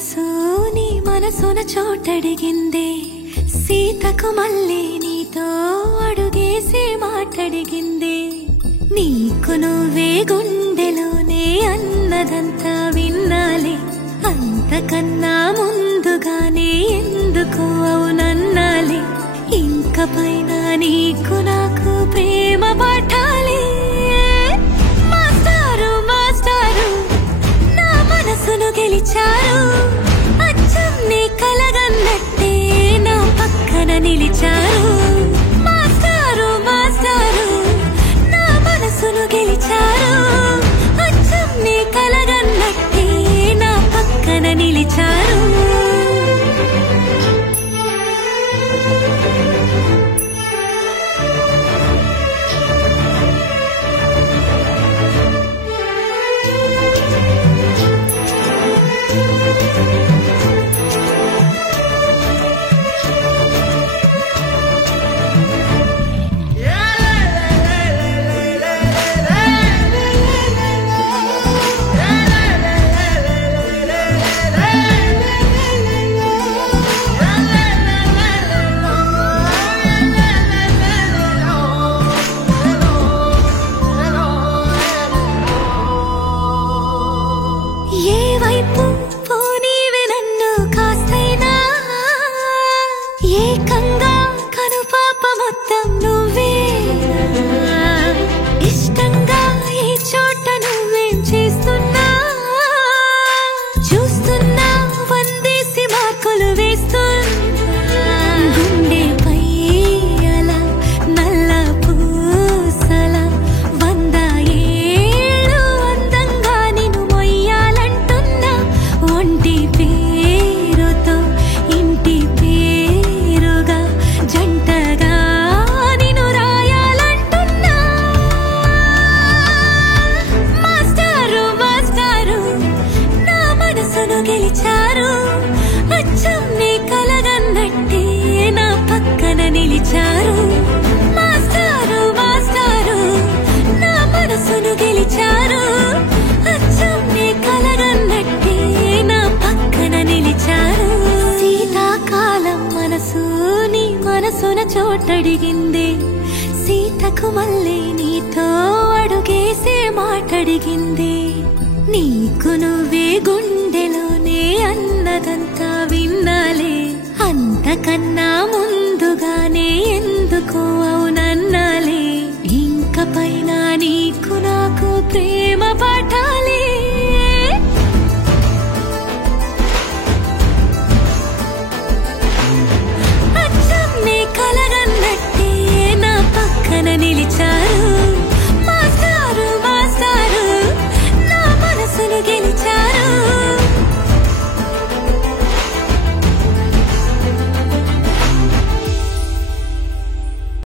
మనసు నీ మనసున చోటడిగిందే సీతకు మళ్ళీ నీతో అడుగేసి మాటడిగిందే నీకు నువ్వే గుండెలోనే అన్నదంతా విన్నాలే అంతకన్నా ముందుగానే ఎందుకు అవునన్నాలే ఇంక పైన నీకు నాకు ప్రేమ పాఠాలే మాస్టారు మాస్టారు నా మనసును గెలిచారు అచ్చం నీ కలగన్నట్టే నా పక్కన నిలిచారు మాస్టారు మాస్టారు నా మనసును గెలిచారు అచ్చం నీ కలగన్నట్టే నా పక్కన నిలిచారు ఏకంగా కనుపాప మొత్తం నువ్వే ఇష్టంగా ఈ చోట నువ్వేం చేస్తున్నా చూస్తున్నా వందేసి మార్కులు వేస్తున్నా గుండెపై అలా నల్ల పూసల 100 ఏళ్ళు అందంగా నిన్ను మొయ్యాలంటున్నా ఒంటి పేరుతో ఇంటి పేరుగా జంటగా నిన్ను రాయాలంటున్నా మాస్టారు మాస్టారు నా మనసును గెలిచారు అచ్చం నీ కలగన్నట్టే నా పక్కన నిలిచారు మాస్టారు మాస్టారు నా మనసును గెలిచారు అచ్చం నీ కలగన్నట్టే నా పక్కన నిలిచారు శీతాకాలం మనసు నీ మనసున చోటడిగిందే సీతకు మళ్ళీ నీతో అడుగేసే మాటడిగిందే నీకు నువ్వే గుండెలోనే అన్నదంతా విన్నాలే అంతకన్నా ముందుగానే ఎందుకు